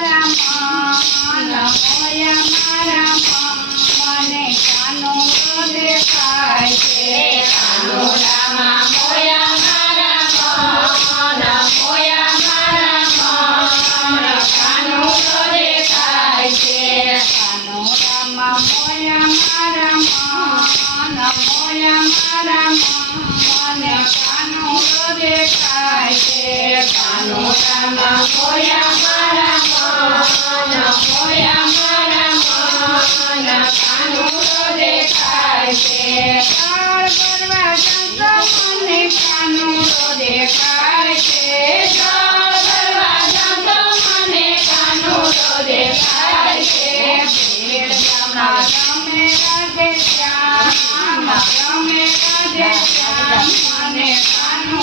મારા મન મોયા મારા મને કાનો દેખાય છે કાનોડામાં મોયા મારા મન મોયા મારા મન કાનો દેખાય છે કાનોડામાં મોયા મારા મન મોયા મારા મને કાનો દેખાય છે કાનોડામાં મોયા મારા મન મોયા મારા મન કાનો દેખાય છે કાળ ભરવા જતો મને કાનો દેખાય છે કાળ ભરવા જતો મને કાનો દેખાય છે ભેળ ગામના ગમે રાધે શ્યામ ગમે રાધે શ્યામ મને કાનો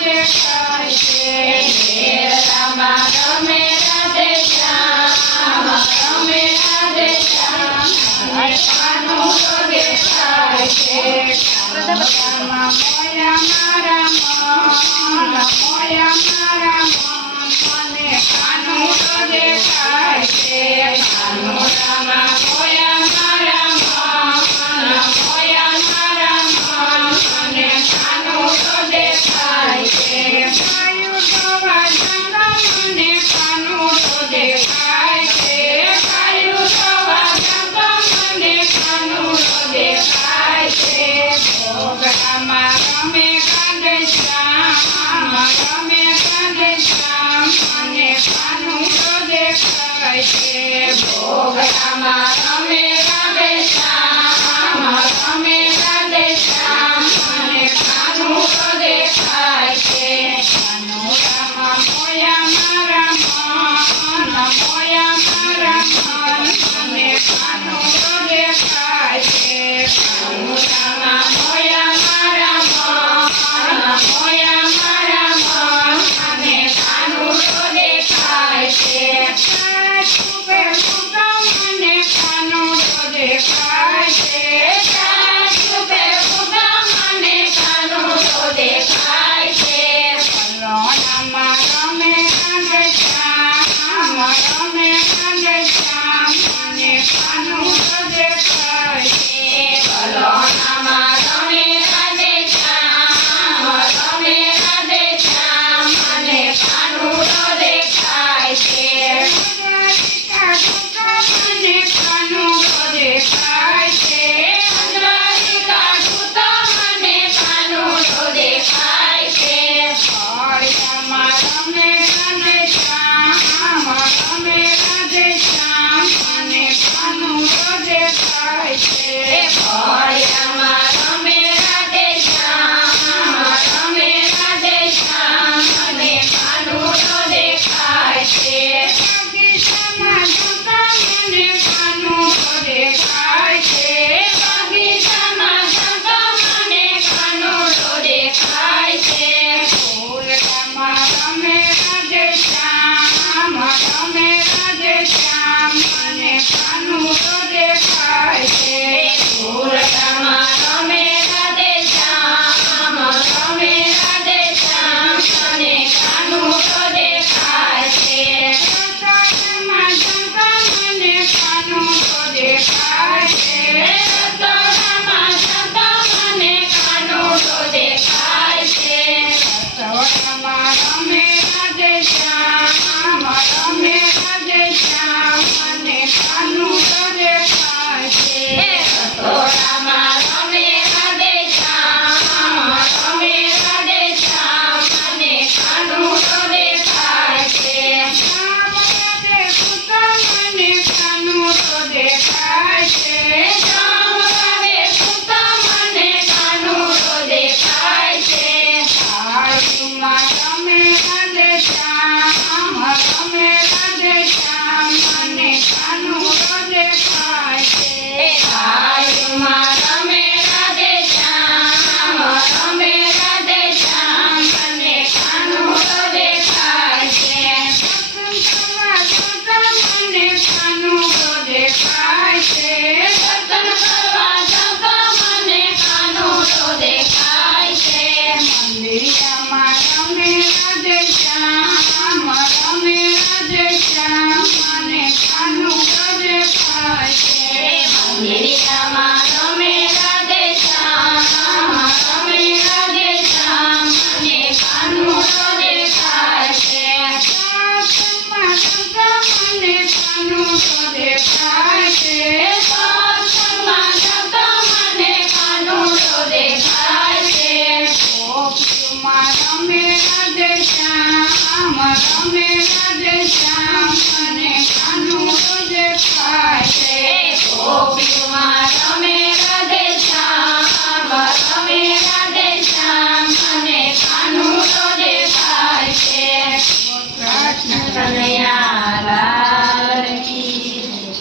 દેખાય છે ભેળ ગામના ગમે રાધે શ્યામ ગમે રાધે શ્યામ મને કાનો દેખાય છે કાનોડામાં મોયા મારા મન મોયા મારા મન મને કાનો દેખાય છે કાનોડામાં